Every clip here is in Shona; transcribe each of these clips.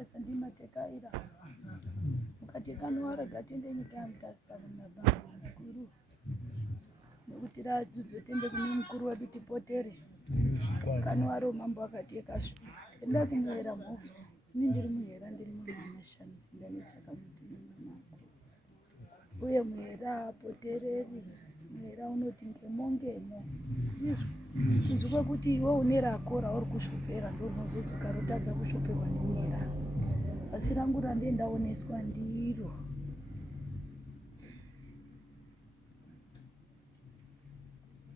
pesa ndimatekaira mukati kanwara gatende nyika yamutasana nabantu guru nekuti radzidzo tende kune mukuru wedu tipotere kanwaro mambo akati ekasvisa enda kumwera mhovha ini ndiri muhera ndiri mumwana shamisi ndanechakamuti nemanako uye muhera apotereri muhera unoti ngemo izvo kwekuti iwe une rako rauri kushopera ndonozodzoka rotadza kushoperwa nemuhera asi rangu randendaoneswa ndiro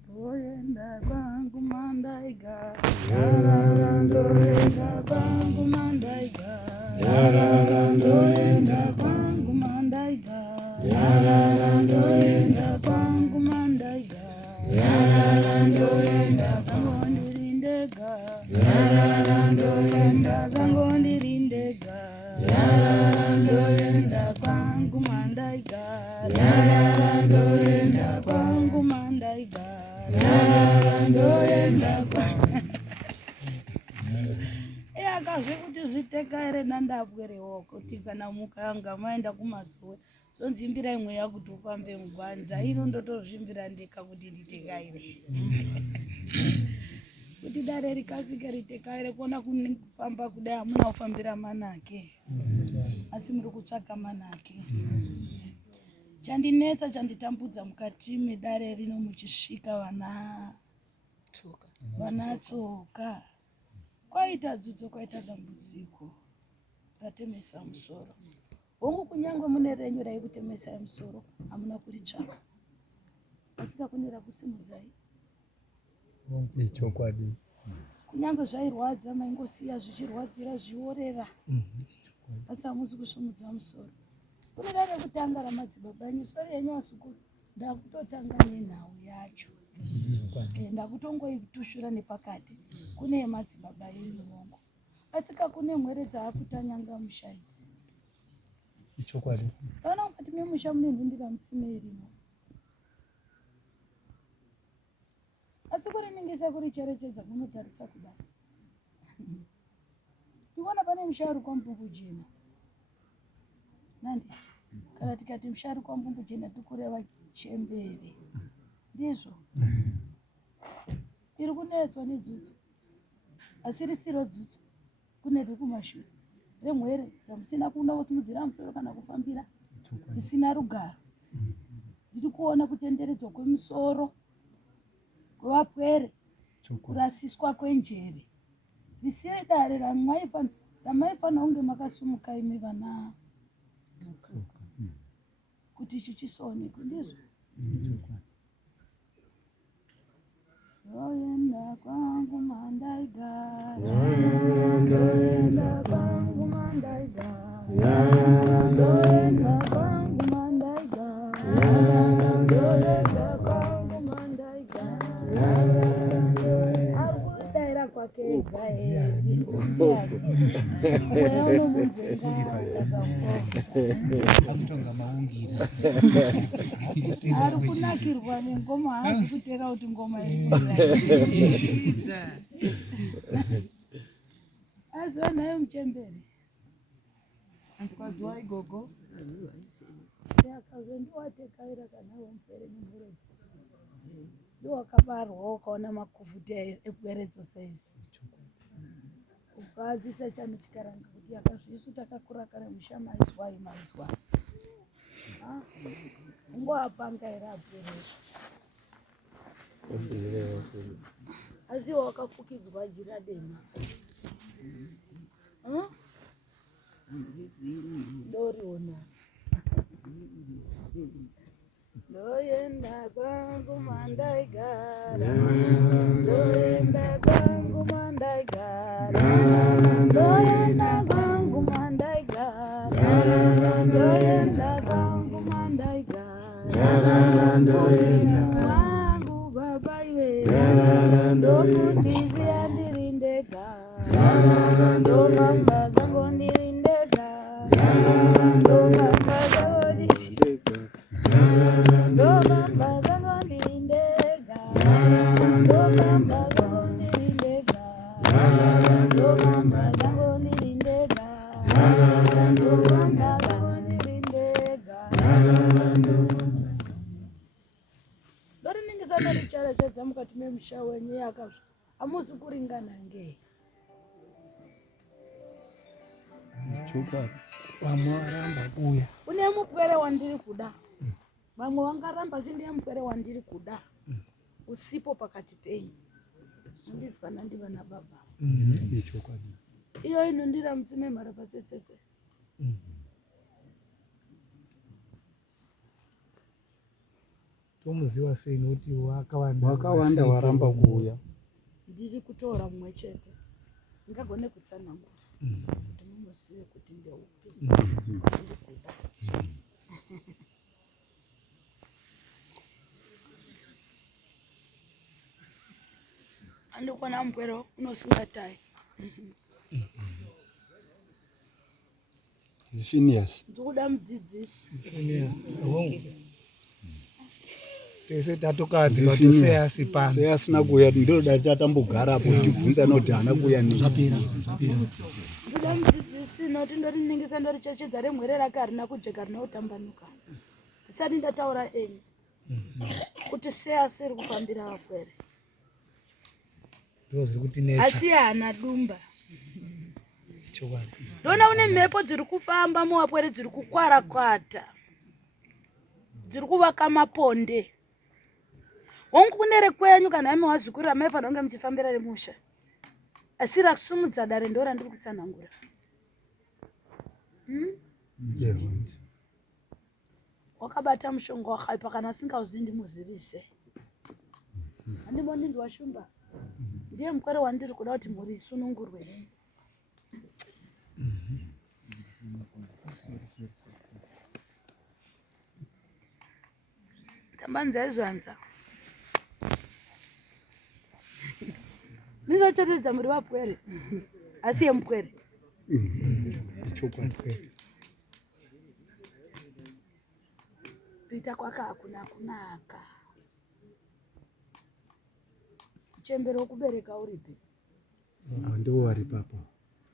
ndoenda kwangu mandaiga ndoenda kwangu mandaiga ndoenda kwangu mandaiga ndoenda kwangu mandaiga ndoenda kwangu ndirindega ndoenda kwangu ndirindega ndoenda kwangu mandaiga ndoenda kwangu mandaiga ndoenda akazve kuti zviteka ere nandabwerewo kuti kana mukanga maenda kumazuwe zonzimbirai mweya kuti ufambe mugwanza ino ndotozvimbira ndeka kuti nditekaire kuti dare rikasike ritekaire kuona kufamba kudai hamuna kufambira manake asi muri kutsvaka manake chandinetsa chanditambudza mukati medare rino muchisvika vana tsoka kwaita dzidzo kwaita dambudziko ratemesa musoro hongu kunyangwe mune renyu raikutemesai musoro hamuna kuritsvaka asi kakune rakusimudzai chokwadi kunyangwe zvairwadza maingosiya zvichirwadzira zviorera asi hamuzi kusumudza musoro kune dare kutanga ramadzibaba enyu sori yenyu asukuru ndakutotanga nenhau yacho ndakutongoitushura nepakati kune yemadzibaba enyu mongo asi kakune mwere dzaakutanyanga mushaidzi ichokwadi vaona mukati memusha mune nhundira mutsime irimo asi kuriningisa kuricherechedza munotarisa kudai ndikuona pane musha uri kwambumbu jena nandi kana tikati musha uri kwambumbu jena tikureva chembere ndizvo iri kunetswa nedzudzu asi risiro dzudzu kune rikumashure remwere dzamusina kuunda kusimudzira musoro kana kufambira dzisina rugaro ndiri kuona kutenderedzwa kwemusoro kwevapwere kurasiswa kwenjere risiri dare ramaifanira kunge makasumuka imi vana kuti ichi chisoonekwe ndizvo ndoenda kwangu mandaigara ndoenda kwangu mandaigara ndoenda kwangu mandaigara ndoenda kwangu mandaigara akudaira kwake ega eri mweya unomunzwenga akutonga maungira ari kunakirwa nengoma haazi kutera kuti ngoma iri aziva naye muchembere andikwaziwa igogo akazve ndiwatekaira kana wemupere nemurezi ndiwakabarwa ukaona makuvhuti ekweredzo saizi ukazisa chanochikaranga kuti akazvisu takakura kare musha maizwai ungoapanga ere apereza asi wakafukidzwa jira dema ndoriona ndoenda kwangu mandaigara ndoenda kwangu mandaigara ndoenda kwangu mandaigara ndoenda kwangu mandaigara ndoenda kwangu baba iwe ndokuchizi andirindega ndogamba zangu ndirindega ndogamba zangu ndirindega ndogamba zangu ndirindega ndogamba zangu ndirindega ndogamba zangu ndirindega Ndoriningisa ndoricherechedza mukati memusha wenyu yakazvo hamusi kuringana ngei. Vamwe varamba kuuya. Une mupwere wandiri kuda. Vamwe vangaramba chindine mupwere wandiri kuda. Usipo pakati penyu. Ndizwa nandiva nababa. Iyo inondira mutsime mara patsetsetse. Tomuziva sei noti wakawanda waramba kuuya. Ndiri kutora mumwe chete. Ndingagone kutsanangura. Kuti mumuzive kuti ndeupi. Ndiri kuda. Andikona mupwero unosunga tai. Seniors. Ndikuda mudzidzisi. Tese tatokadzi vatoseya sipano. Seya asina kuuya ndoda tatambogara apo tibvunza noti haana kuuya nei. Ndikuda mudzidzisi noti ndoriningisa ndorichechedza remwere rake harina kujeka rinotambanuka. Ndisati ndataura enyu. Kuti seya asiri kufambira vapwere. Asi haana dumba. Ndona une mhepo dziri kufamba muvapwere dziri kukwara-kwata. Dziri kuvaka maponde. Hongu kunere kwenyu kana imi wazikurira maifanira kunge muchifambira remusha. Asi rakusumudza dare ndo randiri kutsanangura. Wakabata mushonga wakaipa kana asingauzivi ndimuzivise. Handiboni ndiwashumba. Ndiye mupwere wandiri kuda kuti mhuri isunungurwe. Tambanzai zvanza. Ndizochetedza muri vapwere. Asi yemupwere. Kuita kwake hakuna kunaka. Muchembere wokubereka uripi? Ndiwo wari papa.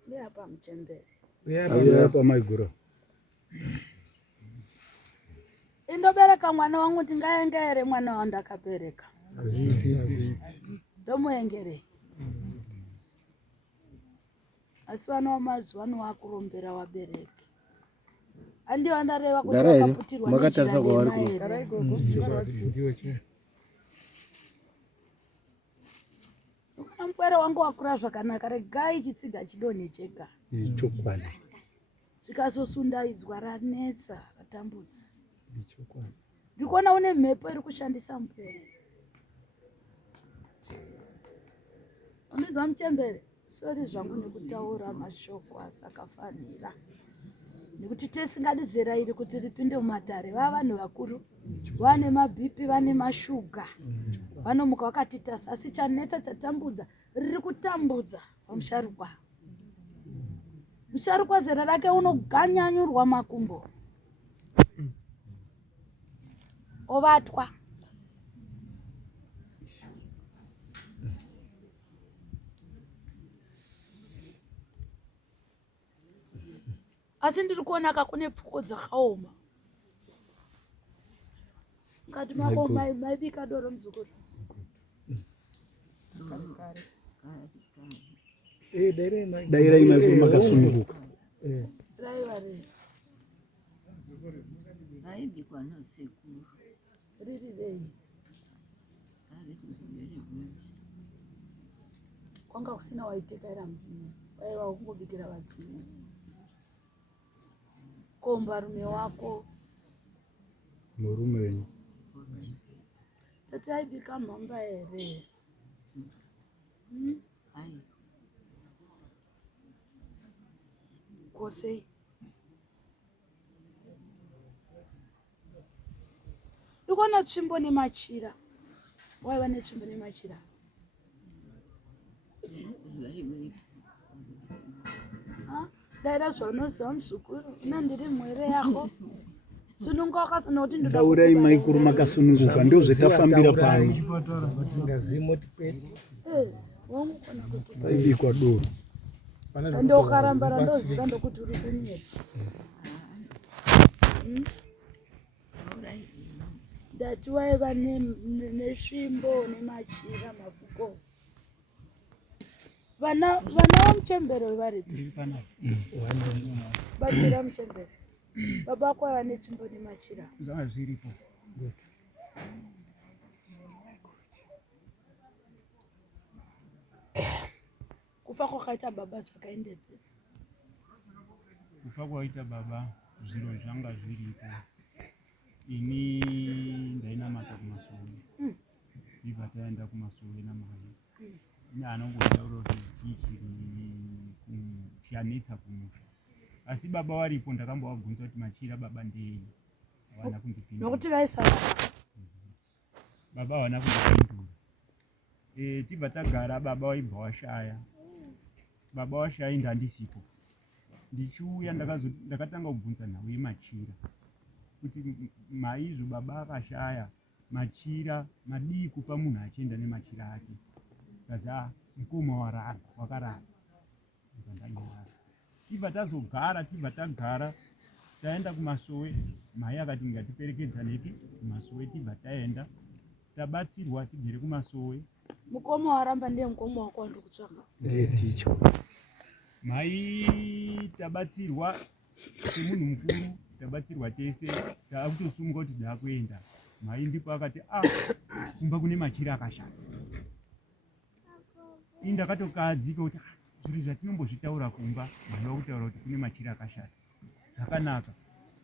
Ndiye apa muchembere. Uya apa maigura. Indobereka mwana wangu ndingaenge here mwana wandakabereka. Ndomuengere. Asi vana wamazuva ano wakurombera wabereki. Andi wandareva kuti wakaputirwa nejira dema here. Mupwere wangu wakura zvakanaka, regai chitsiga chidonhe chega. Chokwadi. Zvikazosundaidzwa ranetsa ratambudza. Ndikuona une mhepo iri kushandisa mupwere. Unonzwa muchembere? Sori zvangu nekutaura mashoko asakafanira. Nekuti tesingadi zera iri kuti ripinde mumatare. Vava vanhu vakuru. Vane mabhipi, vane mashuga. Vanomuka vakatitasa. Asi chanetsa chatambudza riri kutambudza pamusharukwa. Musharukwa zera rake unoganyanyurwa makumbo. Ovatwa. Asi ndiri kuona kune pfuko dzakaoma. Ngati mako maibika doro muzukuru. Dairai maikuru makasununguka. Rai vari. Aibikwa nasekuru. Riri dei. Kwanga kusina waitetaira mudzimu. Waiva kungobikira vadzimu. Komba rume wako. Murume wenyu. Tati aibika mhamba here. Kosei. Ndikuona tsvimbo nemachira. Waiva netsvimbo nemachira. Daira zvaunoziva muzukuru. Inandiri mwere yako. Sununga wakasana kuti ndoda. Daurai maikuru makasununguka ndozvetafambira pano. Vasingazivi moti peti. Wangu kona kuti. Taibikwa doro. ende ukaramba ndoziva ndokuti uri kunyetsa. Ndati waiva nesvimbo nemachira mafuko. Vana vamuchembere varipi? Batsira muchembere. Baba wako ava netsvimbo nemachira. Zviripo. Kufa kwakaita baba zvakaendepi? Kufa kwaita baba zviro zvanga zviripo. Ini ndainamata kuMasuwe. Ibva taenda kuMasuwe namai. Ine anongotaura kuti chanetsa kumusha. Asi baba waripo ndakambovabvunza kuti machira baba ndei. Havana kundipindura. Nokuti vaisara. Baba havana kundipindura. Tibva tagara baba waibva washaya. Baba washaya ndandisipo. Ndichiuya ndakatanga kubvunza nhau yemachira. Kuti maizvo baba akashaya machira madii kupa munhu achienda nemachira ake. Kaza mukoma warara wakarara. Tibva tagara taenda kuMasuwe. Mai akati ngatiperekedza nepi kuMasuwe. Tibva taenda tabatsirwa tigere kuMasuwe. Mukoma waramba ndiye mukoma wako wandiri kutsvaka. Ndiye ticha. Mai tabatsirwa semunhu mukuru, tabatsirwa tese, taakutosumuka kuti ndakuenda. Mai ndipo akati kumba kune machira akashata. Ini ndakatokadzika kuti zviro zvatinombozvitaura kumba, mai wakutaura kuti kune machira akashata. Zvakanaka.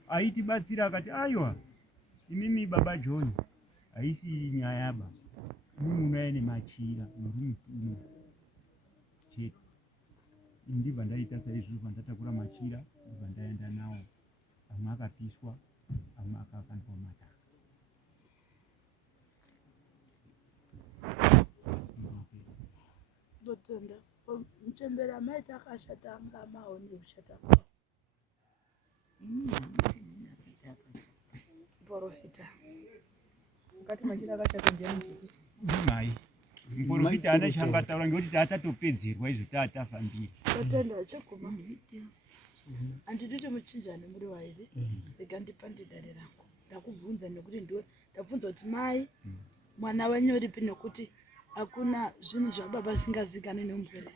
Aitibatsira akati aiwa, imimi baba John, haisi nyaya ba. Mununaya nemachira, muri mutumwa. Chete. Ndibva ndaita saizvozvo ndatakura machira, ndibva ndaenda nawo. Amwe akapiswa, amwe akakandwa mataka. Ndotenda. Muchembere amaiti akashata anga amaoni kushata kwawo. Profita. Ukati machira akashata ndiani? Mai. Muprofita ana changataura ngekuti tatatopedzerwa izvo tatafambira. Ndotenda cheguma. Handidi chomuchinjane muri wairi. Rega ndipande dare rangu. Ndakubvunza nekuti ndiwe ndabvunza kuti mai mwana wenyu uripi nekuti hakuna zvinhu zvababa zvisingazikane nemurwere.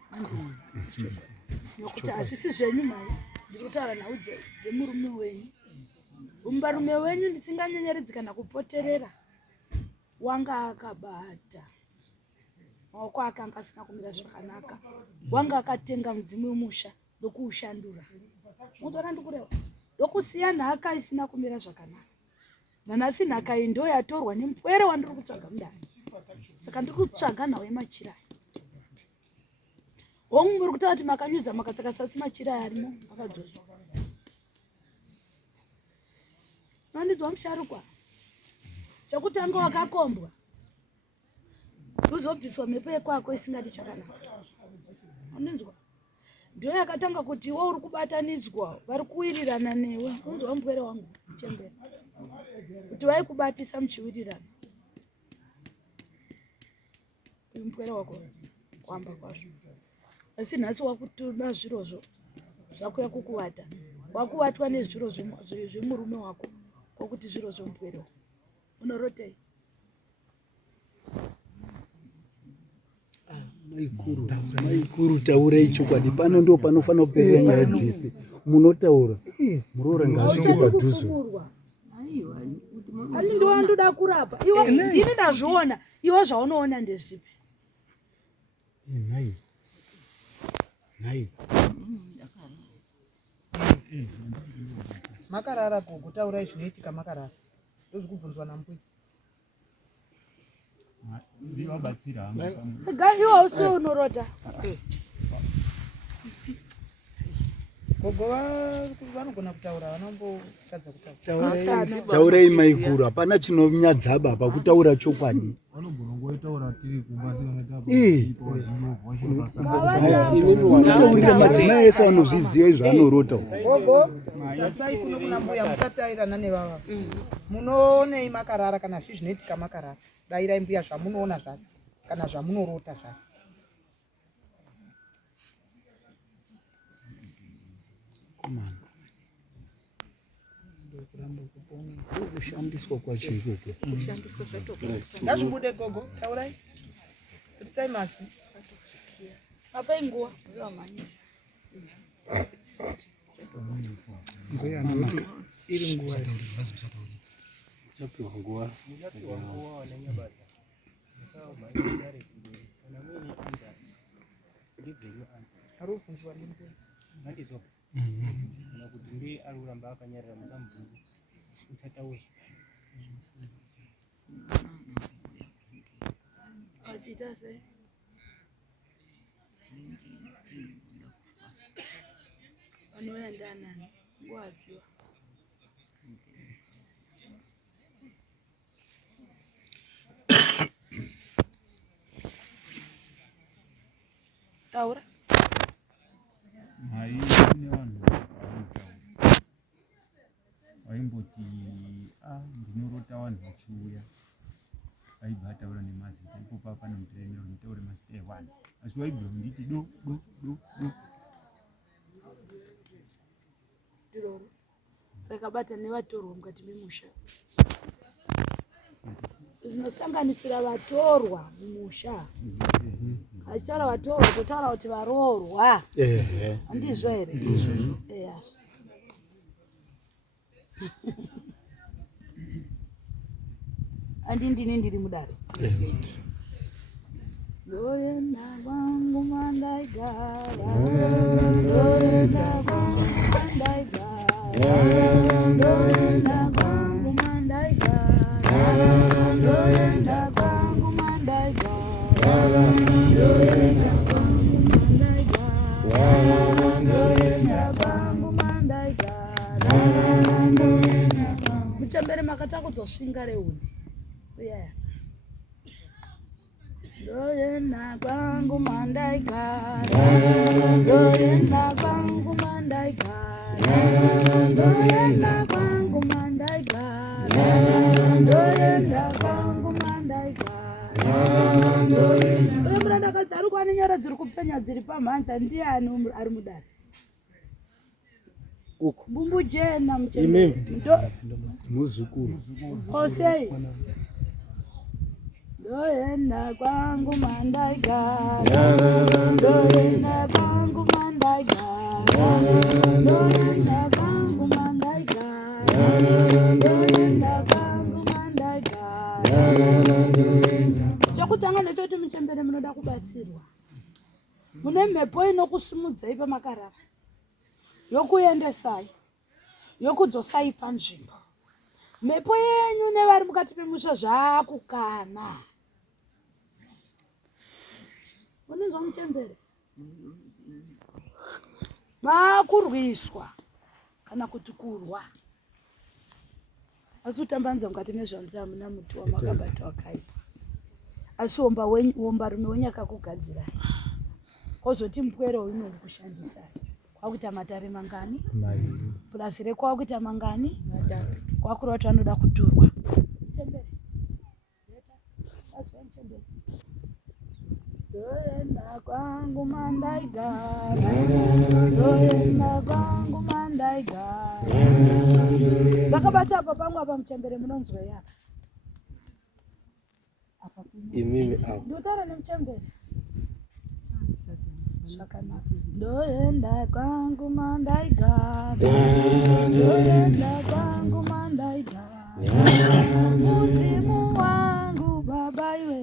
Nokuti hazvisi zvenyu mai. Ndiri kutaura nhau dzemurume wenyu. Mubarume wenyu ndisinganyenyeredzi kana kupoterera. Wanga akabata. Maoko ake anga asina kumira zvakanaka. Wanga akatenga mudzimu wemusha ndokuushandura. Munotora ndikureva. Ndokusiya nhaka isina kumira zvakanaka. Nanhasi nhaka iyi ndo yatorwa nemupwere wandiri kutsvaga mundani. Saka ndiri kutsvaga nhau yemachira. Hongu muri kutaura kuti makanyudza makatsaka sasi machira arimo akadzoswa. Nanidzwa musharukwa. Chakutanga wakakombwa. Uzobviswa mhepo yekwako isingadi chakanaka. Unonzwa? Ndiyo yakatanga kuti iwe uri kubatanidzwa, vari kuwirirana newe. Unonzwa mupwere wangu Muchembere. Kuti vaikubatisa muchiwirirana. Mupwere wako kuamba kwazvo. Asi nhasi wakutuma zvirozvo zvakuya kukuvata. Wakuvatwa nezviro zvemurume wako. Kokuti zviro zvomupwere wako. Unorotei? Maikuru taurei chokwadi. Pano ndo panofanira kuperera nyaya dzese. Munotaura. Muroora ngazvike padhuze. Ani ndo wandoda kurapa. Iwe ndini ndazviona. Iwe zvaunoona ndezvipi? Nai. Makarara gogo, taurai zvinoitika makarara. Ndozvikubvunzwa nambuya. Ndivabatsira hangu. Iwe usi unorota. Gogo vanogona kutaura, vanombotadza kutaura. Taurei maikuru. Hapana chinonyadzaba pakutaura chokwadi. Unotataurira madzimai ese anozviziva izvanorota. Gogo, tasai kuno kuna mbuya musatairana nevava. Munoonei makarara kana zvinoitika makarara. Dairai mbuya zvamunoona zvacho kana zvamunorota zvacho. kushandiswa kwacho ikoko ngazvibude gogo taurai kutisai mazwi apai nguva zivamhanyisa nguya nokuti iri nguva chapiwa nguva aruvunzwa limbe ngandizwa kana kuti ndi ari kuramba akanyarira musambungu uchataura achiita sei vanoenda nani nguvaziva taura hai nevanhu vaimboti ndinorota vanhu vachiuya vaibva ataura nemazita ipopa pane mutiremero unotaura mazita evanhu asi vaibva nditi do ndiroro rakabata nevatorwa mukati memusha zvinosanganisira vatorwa mumusha achitaura vatorwa totaura kuti varoorwa handizvo here eyazvo handindini ndiri mudare ndoenda kwangu mandaigara ndoenda kwangu mandaigara ndoenda kwangu mandaigara ndoenda kwangu mandaigara ndoenda kwangu mandaigara ndoenda kwangu mandaigara muchembere makatakudzosvinga reuni uyaya ndoenda kwangu mandaigara ndoenda kwangu mandaigara ndoenda kwangu mandaigara ndoenda kwangu mandaigara uye murandakadzi ari kuane nyara dziri kupenya dziri pamhanza ndiani ari mudare mbumbu jena muzukuru osei ndoenda kwangu mandaigara ndoenda kwangu mandaigara ndoenda kwangu mandaigara ndoenda kwangu mandaigara chokutanga ndechoti muchembere munoda kubatsirwa mune mhepo inokusumudzai pamakarara yokuendesai yokudzosai panzvimbo mhepo yenyu nevari mukati memusha zvaakukana unenzwa muchembere maakurwiswa kana kuti kurwa asi utambanza mukati mezvanzi hamuna muti wamakabata wakaipa asi womba rume wenyakakugadzirai kozoti mpwere uyu uri kushandisai kwakuita matare mangani purasi rekwakuita mangani kwakura kuti vanoda kuturwa ndoenda kwangu mandaigara ndoenda kwangu mandaigara ndakabata apa pangu apa muchembere munonzwa yaka ndotara nemuchembere zvakanaka ndoenda kwangu mandaigara ndoenda kwangu mandaigara muzimu wangu baba iwe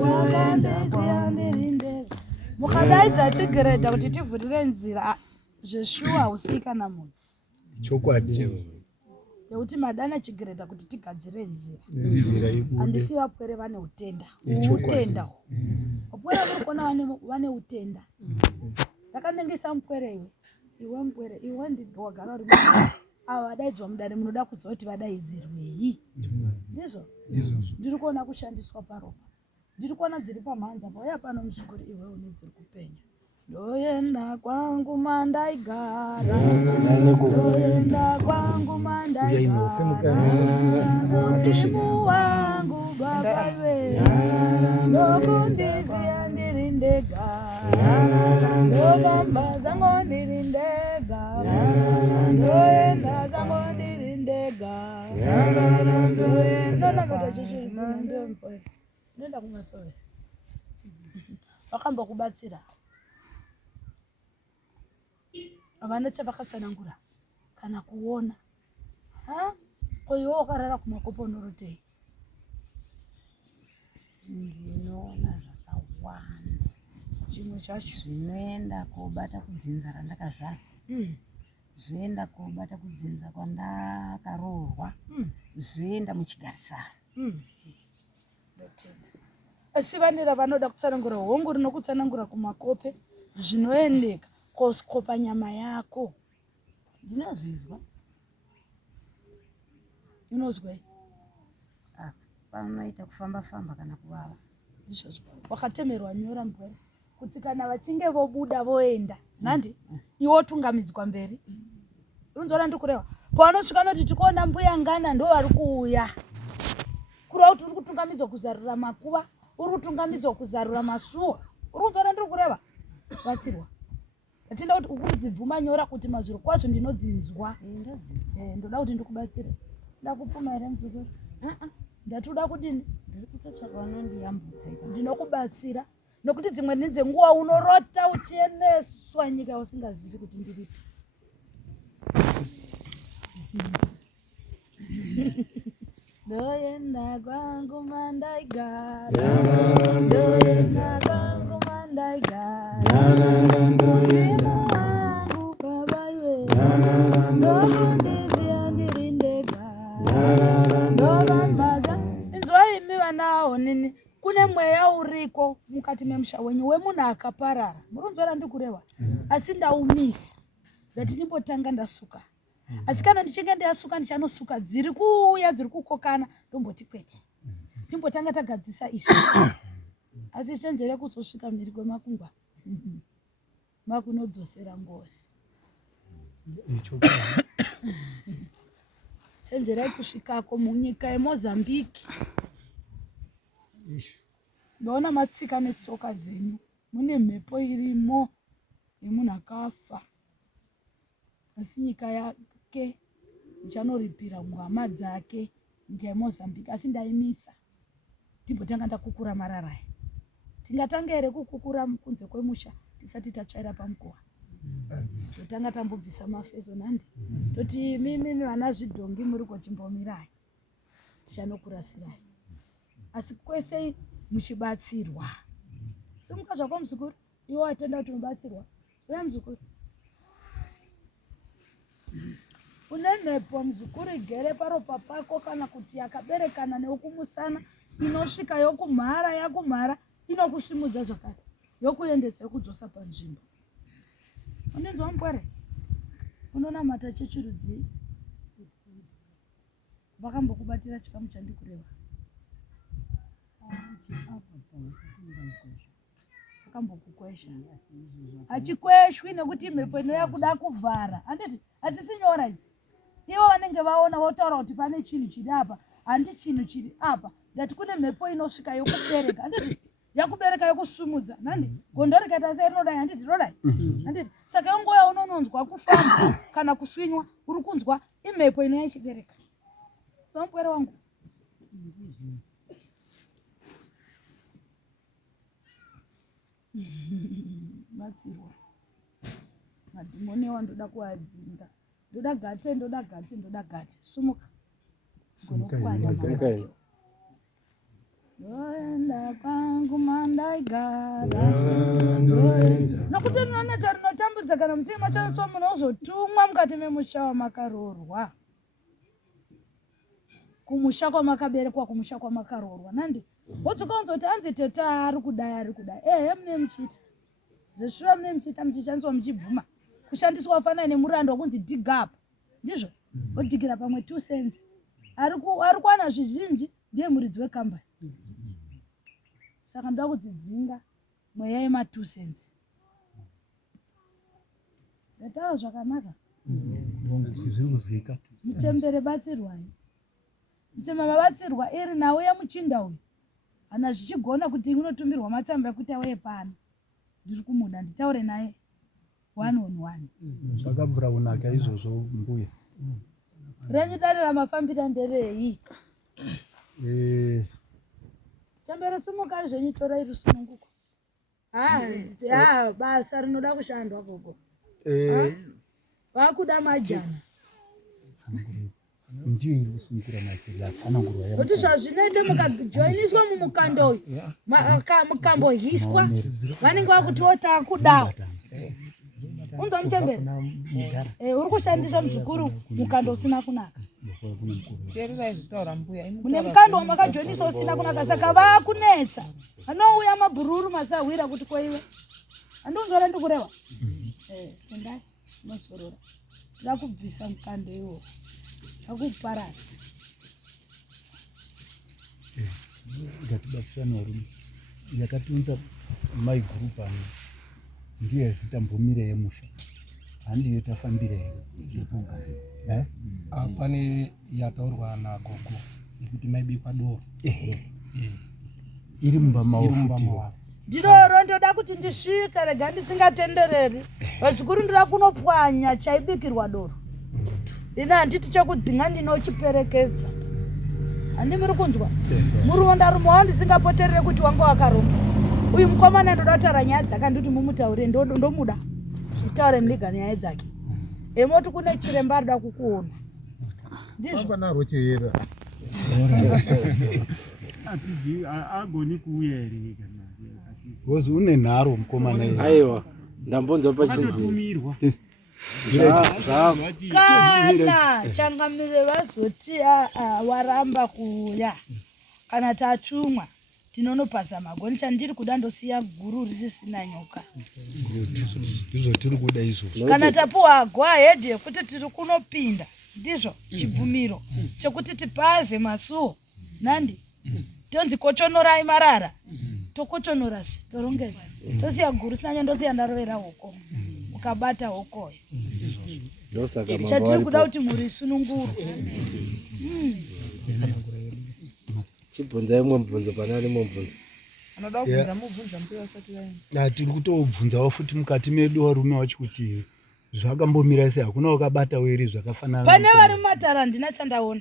wakandiziya ndiri ndege mukadaidza chigeredha kuti tivhurire nzira zveshuwa usii kana mudzi chokwadi yekuti madana chigeredha kuti tigadzire nzira handisi vapwere vane utenda utenda vapwere vanokona vane utenda ndakanengesa mupwere iwe mupwere iwe wagara uri ava vadaidzwa mudare munoda kuziva kuti vadaidzirwei ndizvo ndiri kuona kushandiswa paropa ndiri kuona dziri pamhanza pauya pano musukuri iwe une dziri kupenya ndoenda kwangu mandaigara ndoenda kwangu mandaigara muzimu wangu baba we ndokundiziya ndiri ndega ndogamba zangu ndiri ndega Nenda kumasore. Vakambokubatsira. Avana chavakatsanangura kana kuona. Koiwo wakarara kumakopo unorotei. Ndinoona zvakawanda. Chimwe chacho Zvinoenda kobata kudzinza randakazvara. Zvoenda kobata kudzinza kwandakaroorwa. Zvoenda muchigarisano. Asi vanera vanoda kutsanangura hongu rinokutsanangura kumakope zvinoendeka koskopa nyama yako. Ndinozvizwa. Unozwei? Panoita kufamba kana kuvava. Izvozvo wakatemerwa nyora mbwere kuti kana vachinge vobuda voenda nandi iwo tungamidzwa mberi. Unzora ndikureva pavanosvika noti tikuona mbuya ngana ndo vari kuuya. Kureva kuti uri kutungamidzwa kuzarura makuva, uri kutungamidzwa kuzarura masuo. Uri kunzora ndikureva batsirwa. Atinda kuti ukudzibvuma nyora kuti mazviro kwazvo ndinodzinzwa. Ndoda kuti ndikubatsire. Ndakupfuma here muzukuru? Ndatoda kudini? Ndiri kutotsvaka vanondiyambutsa. Ndinokubatsira nokuti dzimweni dzenguva unorota uchieneswa nyika usingazivi kuti ndiripi. Ndoenda kwangu mandaigara, ndoenda kwangu mandaigara, mulimu wangu kabaiwe, ndokundizia ndiri ndega, ndovambaza. Inzwai imi vanawo nini, kune mweya uriko mukati memusha wenyu wemunhu akaparara. Murunzora ndikureva, asi ndaumisa ndati ndimbotanga ndasuka. Asi kana ndichinge ndasuka ndichanosuka dziri kuuya dziri kukokana ndomboti kwete. Timbotanga tagadzisa izvi. Asi chenjere kuzosvika mhiri kwemakungwa. Makunodzosera ngozi. Chenjerai kusvikako munyika yeMozambique. Ndaona matsika netsoka dzenyu. Mune mhepo irimo yemunhu akafa. Asi nyika yake uchanoripira ngwama dzake nyika yeMozambique. Asi ndaimisa ndimbotanga ndakukura mararayi. Tingatanga here kukukura kunze kwemusha tisati tatsvaira pamukowa. Totanga tambobvisa mafezo nandi. Toti mimi vana zvidhongi muri kuchimbomirai. Tichanokurasirai. Asi kwese muchibatsirwa. Simuka zvako muzukuru. Iwo atenda kuti mubatsirwa. Uya muzukuru. Une mhepo muzukuru igere paropa pako kana kuti yakaberekana neukumusana inosvika yokumhara yakumhara inokusimudza zvakare yokuendesa yokudzosa panzvimbo. Unenzwa mupwere? Unonamata chechirudzi? Vakambokubatira chikamu chandikureva. Vakambokukwesha. Hachikweshwi nekuti mhepo inoya kuda kuvhara. Handiti hadzisinyora idzi. Ivo vanenge vaona votaura kuti pane chinhu chiri apa, handi chinhu chiri apa. Ndati kune mhepo inosvika yokubereka. Handiti yakubereka yokusumudza. Nandi gondo rikaita sei rinodai, handiti rinodai. Handiti saka yongoya unononzwa kufamba kana kuswinywa uri kunzwa imhepo inoya ichibereka. Mupwere wangu. Batsirwa. Madhimoni wandoda kuadzinga. Ndoda gate, ndoda gate, ndoda gate. Sumuka. Sumuka. Ndoenda kwangu mandaigara. Nokuti rinonedza rinotambudza kana mutima chanotswa munhu ozotumwa mukati memusha wamakaroorwa. Kumusha kwamakaberekwa, kumusha kwamakaroorwa. Nandi wodzoka unzoti hanzi teta ari kudai ari kudai. Mune muchita. Zveshuwa mune muchita muchishandiswa muchibvuma. Kushandiswa wafanana nemurando wokunzi dig up. Ndizvo? Wodhigira pamwe 2 cents. Ari kuwana zvizhinji ndiye muridzi wekambani. Saka ndoda kudzidzinga mweya yema 2 cents. Ndataura zvakanaka. Mutembere batsirwai. Mutema mabatsirwa iri nawe yamuchinda uyu. Hana zvichigona kuti unotumbirwa matsamba ekuti auye pano. Ndiri kumuna nditaure naye 1 on 1. Zvakabvura kunaka izvozvo mbuya. Renyu dare ramafambira nderei? Chambere simuka zvenyu tora iri sununguko. Basa rinoda kushandwa gogo. Vakuda majana. Ndiyo ilisungira machira tsanangurwa ya. Kuti zvazvinoite mukajoiniswa mumukando uyu. Mukambo hiswa vanenge vakutota kudawo. Unzwa Muchembere? Uri kushandisa muzukuru mukando usina kunaka. Mune mukando wamakajoinisa usina kunaka saka vakunetsa. Vanouya mabhururu masahwira kuti koiwe. Andonzora ndikureva. Endai masorora. Ndakubvisa mukando iwo. Akuparara. Ngatibatsirane varume. Yakatunza mai group ano. Ndiye zitambomire yemusha. Handiyo tafambire here. Pane yataurwa nagogo yekuti maibikwa doro. Iri mumba mawo. Ndiro ndoda kuti ndisvika rega ndisingatendereri. Vazukuru ndira kunopwanya chaibikirwa doro. Ina handiti chekudzinga ndinochiperekedza. Handi muri kunzwa? Muronda rume wandisingapoterere kuti wangu wakaromba. Uyu mukomana ndoda kutaura nyaya dzakanditi mumutaure ndomuda. Zvitaure ndiga nyaya dzake. Emoti kune chiremba arida kukuona. Ndizvo. Panaro cheyera. Atizi agoni kuuya ere kana. Wozi une nharo mukomana iye. Aiwa, ndambonza pachinzi. Kana changamire vazoti waramba kuuya. Kana tachumwa tinonopasa magoni chandiri kuda ndosiya guru risina nyoka. Ndizvo tiri kuda izvo. Kana tapuwa go ahead yekuti tiri kunopinda. Ndizvo chibvumiro chekuti tipaze masuo. Nandi? Tonzi kochonorai marara. Tokochonora zvi torongedza. Tosiya guru risina ndosiya ndarovera hoko. Ukabata hokoyo. Ndosaka mama. Chatiri kuda kuti muri sununguru. Chibvunza imwe mubvunzo panani mubvunzo. Anoda kubvunza mubvunza mbuya usati waenda. Tiri kutobvunzawo futi mukati medu varume vacho kuti zvakambomira sei hakuna wakabata weri zvakafanana. Pane vari mumatara ndina chandaona.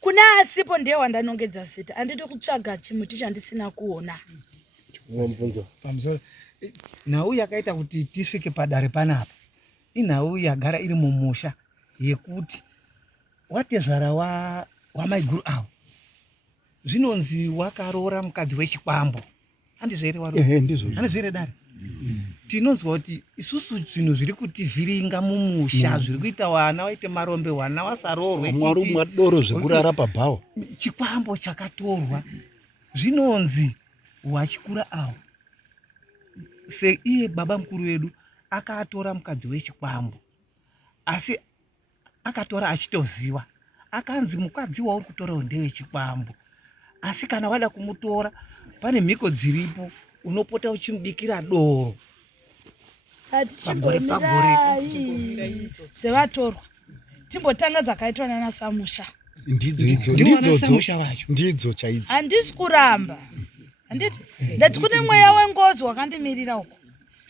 Kuna asipo ndiye wandanongedza zita. Andidi kutsvaga chimuti chandisina kuona. Imwe mubvunzo. Pamusoro nhau yakaita kuti tisvike padare panapa. Inhau yagara iri mumusha yekuti watezvara wamaiguru avo. Zvinonzi wakaroora mukadzi wechikwambo. Handizvere waroora? Ndizvo. Handizvere dare? Tinonzwa kuti isusu zvinhu zviri kutivhiringa mumusha, zviri kuita wana waite marombe, wana wasarorwe. Mwari mwadoro zvekurara pabhawa. Chikwambo chakatorwa. Zvinonzi wachikura avo. Se iye baba mukuru wedu akatora mukadzi wechikwambo. Asi akatora achitoziva. Akanzi mukadzi wauri kutora ndewe chikwambo. Asi kana wada kumutora pane mhiko dziripo unopota uchimubikira doro. Pagore dzevatorwa. Timbotanga dzakaitwa nana Samusha. Ndidzo chaidzo. Handisi kuramba. Handiti ndati kune mweya wengozi wakandimirira uko.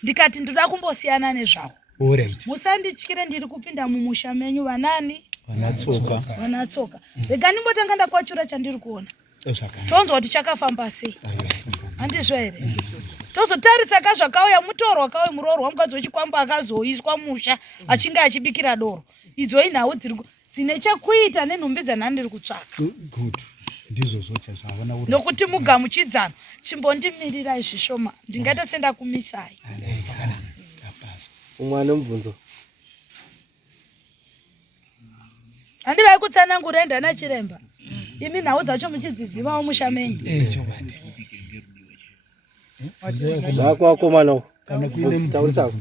Ndikati ndoda kumbosiyana nezvawo. Alright. Musandityire ndiri kupinda mumusha menyu vanani? Vanatsoka. Rega ndimbotanga ndakwachura chandiri kuona. Tonzwa kuti chakafamba sei. Handizvo here? Tozotaritsa kazvakauya mutoro wakauya murorwa mukadzi wechikwambo akazoiswa musha achinge achibikira doro. Idzo inhau dzine chekuita nenhumbi dzanhandiri kutsvaka. Good. Ndizvo zvocha zvavana uri. Nokuti mugamuchidzana chimbondimirira zvishoma. Ndingaita senda kumisai. Umwe mubvunzo. Handivai kutsanangura enda nachiremba. Imi nhau dzacho muchidzizivawo musha menyu. Zvakwako kana kuine mubvunzo.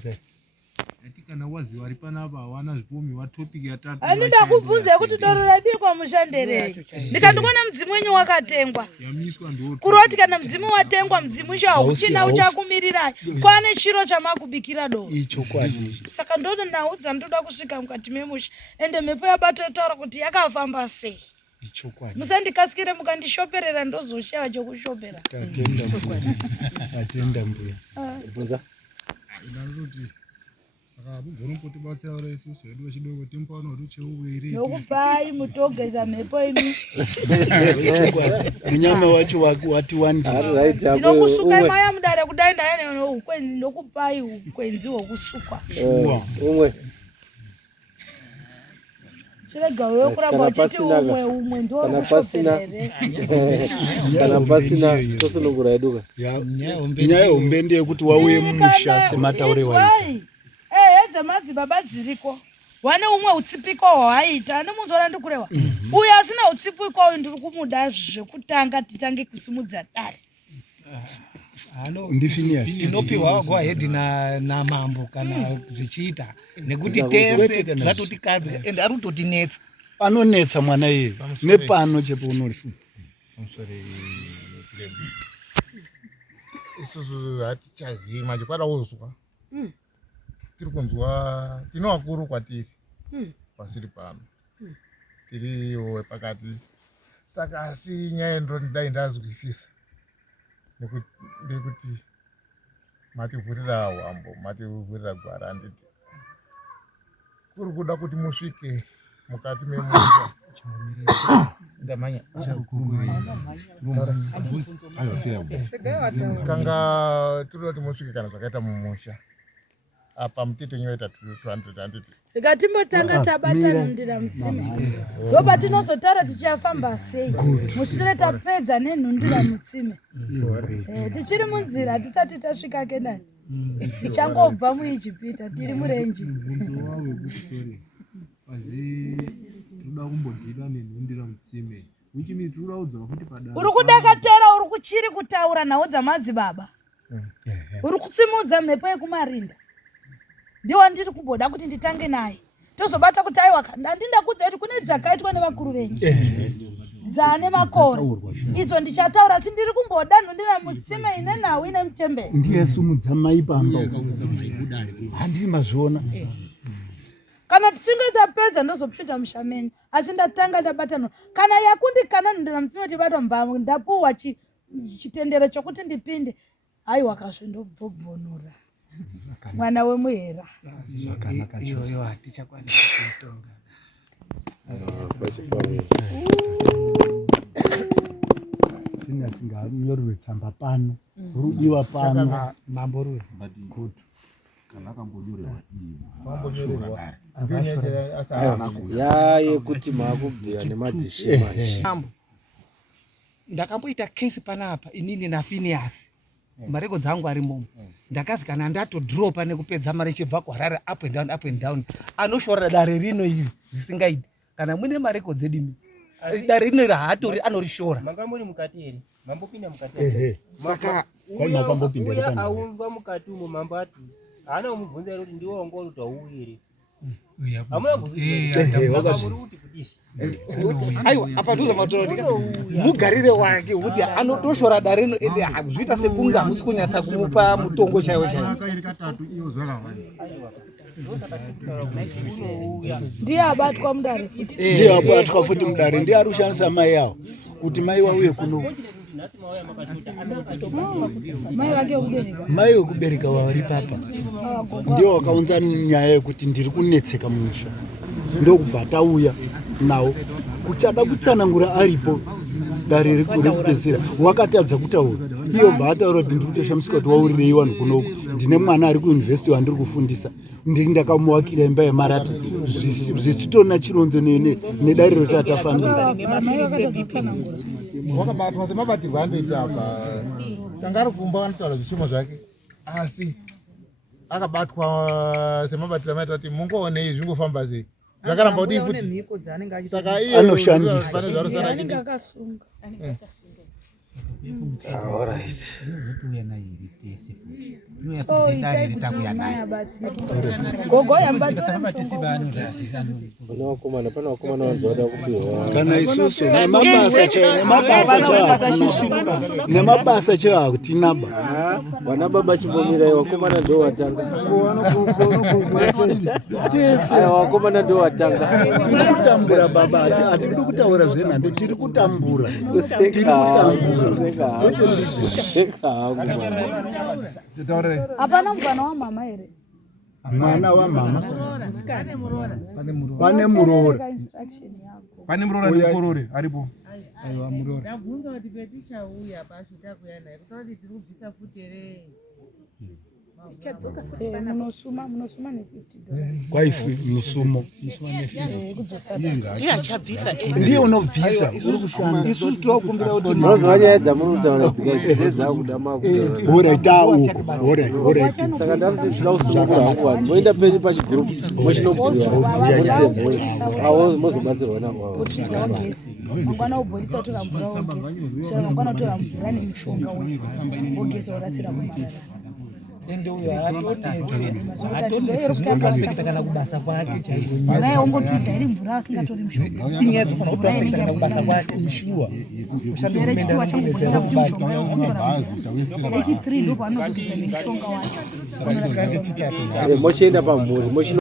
Kana wazi vari panapa hawana zvipomi vatopic yatatu. Handida kubvunza kuti doro rabikwa mushanderei. Ndikandikuona mudzimu wenyu wakatengwa. Yamiswa ndo. Kuroti kana mudzimu watengwa mudzimu chawo uchina uchakumirirai. Kwane chiro chamakubikira doro. Icho kwadi. Saka ndoti nhau dzandoda kusvika mukati memusha. Ende mhepo yabata taura kuti yakafamba sei. Icho kwadi. Musandikasikire mukandishoperera ndozoshaya chokushopera. Atenda mbuya. Mubvunza. Ndazoti saka mugorombotibatsira ura isusu vedu vechidoko timupawo nodu cheuviri nokupai mutogeza mhepo imi munyama wacho wati ndinokusuka imaya mudare kudai ndaene ukwenzi ndokupai ukwenzi hwokusukwa umwe chirega wewe kuramba uchiti umwe ndokushoperere kana pasina tosunungura yeduka nyaya hombe ndeyekuti wauye mumusha semataure waita hedze madzibaba dziriko wane umwe utsipiko hwaita ane munzora ndikureva uyu asina utsipiko uyu ndiri kumuda zvekutanga titange kusimudza dare ndinopiwa go ahead na mambo kana zvichiita nekuti tese zvatotikadzi ende ari kutotinetsa anonetsa mwana iye nepano chepo unorishupa isusu hatichazivi machikwada uzwa tiri kunzwa tino vakuru kwatiri pasiri pano tiriwo pakati saka asi nyaya ndodai ndazwisisa ndekuti mativhurira hwambo mativhurira gwara handiti kuri kuda kuti musvike mukati memusha ndamanya kanga tiri kuti musvike kana zvakaita mumusha apa mutito nyoita 200 handiti ikatimbotanga tabatana ndira mutsime ndoba tinozotaura tichafamba sei mushure tapedza nenhundira mutsime tichiri munzira tisati tasvika kenani tichangobva muijipita tiri murenji toda kumbodhira nenhundira mutsime wichimi tiri kuudzwa kuti padare uri kudakatera uri kuchiri kutaura nhau dzamadzibaba uri kutsimudza mhepo yekumarinda ndiwa ndiri kuboda kuti nditange naye tozobata kuti aiwa ndandinda kudza kuti kune dzakaitwa nevakuru venyu dzane makore idzo ndichataura asi ndiri kumboda nhundira mutsime ine nhau ine mutembere ndiyasumudza mai pamba handiri mazviona kana tichinge tapedza ndozopinda mushameni asi ndatanga tabatana kana yakundikana nhundira mutsime tibata mvamo ndapuwa chitendero chokuti ndipinde aiwa kazvindobvobvonura mwana wemuhera iyoyo hatichakwanisa kuitonga singasinganyorerwe tsamba pano rudiwa pano mambo ruzi kana akambonyorerwa yayekuti maakubhuya nemadzishe manje mambo ndakamboita kesi panapa inini naFinias marekodzi angu ari momo ndakazi kana ndatodhiropa nekupedza mari ichibva kuharare up and down anoshora dare rino iri zvisingaiti kana mune marekodzi edimi dare rino iri haatori anorishora mangambori mukati here mambopinda mukati saka kwaimakambopinda aumva mukati umo mambo ati haana kumubvunza kuti ndiwo wanga uri kuti hauuyi here hamuna kuzvimuri kuti kudisi aiwa apa ndoza mataura mugarire wake kuti anotoshora dare rino ende zviita sekunge hamusi kunyatsa kumupa mutongo chaiwo chaiwo ndiye abatwa mudare futi ndiye abatwa futi mudare ndiye ari kushandisa mai yavo kuti mai wauye kuno mai wekubereka wavari papa ndiye wakaunza nyaya yekuti ndiri kunetseka mumusha ndokubva tauya nawo kuchada kutsanangura aripo dare rekupedzisira wakatadza kutaura iyo bva ataura kuti ndiri kutoshamisa kuti waurirei vanhu kunoku ndine mwana ari kuyunivhesiti wandiri kufundisa ndakamuwakira imba yemarata zvisitona chironzo nedare roti atafambira wakabatwa semabatirwo andoita apa tanga ari kumba vanotaura zvishimo zvake asi akabatwa semabatiro amaita kuti mungoonei zvingofamba sei zvakaramba kuti futi saka iye anoshandisa anenge akasunga pane vakomana vanzoda kupiwa kana isusu nemabasa chaiwo hakutinaba vana baba chimbomirai vakomana ndo watanga vakomana ndo watanga tiri kutambura baba hatidi kutaura zvenhando tiri kutambura hapana muvana wamama here mwana wamama pane muroora pane muroora nekorore aripo. Aiwa muroora. Ndabvunza kuti petichauya pacho takuya naye kuti tiri kubvisa futi ere. Tichadzoka futi pana munosuma $50. kwaifu musumo Ndiye achabvisa ndiye unobvisa Isu tinokumbira kuti Mazvanya dzamunotaura dzikaidza kuda makuda. oraita uko oraita Saka ndati tinousungura hangu moenda peni pachigroup mochinokuya. Awo mozobatsirwa nawo. mangwana ubhoilisa utora mvura wogeza chero mangwana utora mvura nemishonga wese wogeza worasira kumarara. ende uyo hatonetsi kana kubasa kwake chaiko. Mvura ongotuidza iri mvura asingatori mishonga. Inyaya dzofana kuti afekta kana kubasa kwake mishuwa. Chipere chituwa changobhoilisa kuti mishonga ongotora. Echi 3 ndo paanozogeza nemishonga wake. Mochienda pamhuri